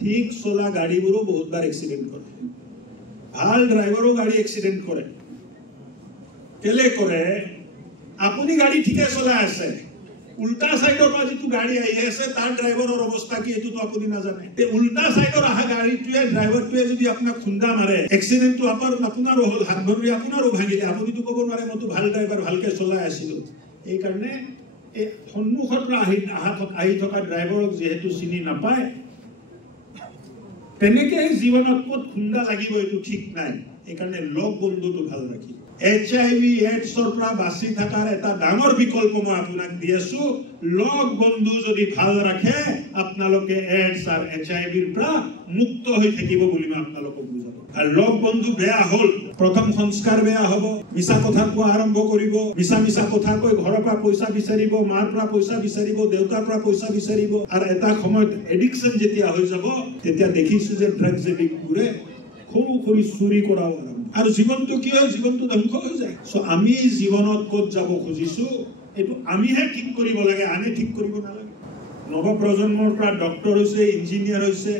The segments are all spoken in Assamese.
ঠিক চলা গাড়ীবোৰো বহুতবাৰ এক্সিডেন্ট কৰে ভাল ড্ৰাইভাৰো গাড়ী এক্সিডেন্ট কৰে কেলে কৰে আপুনি গাড়ী ঠিকে চলাই আছে উল্টা সাইডৰ পৰা যেটো গাড়ী আহি আছে তাৰ ড্ৰাইভাৰৰ অৱস্থা কি এটো আপুনি নাজানে তে উল্টা সাইডৰ আহা গাড়ীটোৱে ড্ৰাইভাৰটোৱে যদি আপোনাক খুন্দা মাৰে এক্সিডেন্টটো আপোনাৰো হল হাত ভৰি আপোনাৰো ভাঙিলে আপুনিটো ক'ব নোৱাৰে মইতো ভাল ড্ৰাইভাৰ ভালকে চলাই আছিলো এই কাৰণে এই সন্মুখৰ পৰা আহি থকা ড্ৰাইভাৰক যেহেতু চিনি নাপায় তেনেকে জীৱনত ক'ত খুন্দা লাগিব এটো ঠিক নাই এই কাৰণে লগ বন্ধুটো ভাল ৰাখি HIV এডছৰ পৰা বাচি থাকাৰ এটা ডাঙৰ বিকল্প মই আপোনাক দি আছো লগ বন্ধু যদি ভাল ৰাখে আপোনালোকে এডছ আৰু HIVৰ পৰা মুক্ত হৈ থাকিব বুলি মই আপোনালোকক বুজাব আৰু লগ বন্ধু বেয়া হল প্ৰথম সংস্কাৰ বেয়া হ'ব মিছা কথা কোৱা আৰম্ভ কৰিব মিছা কথা কৈ ঘৰৰ পৰা পইচা বিচাৰিব মাৰ পৰা পইচা বিচাৰিব দেউতাৰ পৰা পইচা বিচাৰিব আৰু এটা সময়ত এডিকশন যেতিয়া হৈ যাব তেতিয়া দেখিছো যে ড্ৰাগছ এডিক্টবোৰে খুব চুৰি কৰাও আৰু জীৱনটো কি হয় জীৱনটো ধ্বংস হৈ যায় সো আমি জীৱনত ক'ত যাব খুজিছো এটো আমিহে ঠিক কৰিব লাগে আনে ঠিক কৰিব নালাগে নৱ প্ৰজন্মৰ পৰা ডক্টৰ হৈছে ইঞ্জিনিয়াৰ হৈছে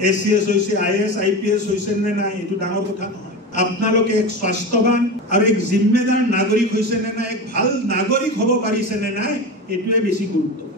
ACS হৈছে IAS IPS হৈছে নে নাই এটো ডাঙৰ কথা নহয় আপোনালোকে এক স্বাস্থ্যৱান আৰু এক জিম্মেদাৰ নাগৰিক হৈছে নে নাই এক ভাল নাগৰিক হ'ব পাৰিছে নে নাই এটোৱে বেছি গুৰুত্বপূৰ্ণ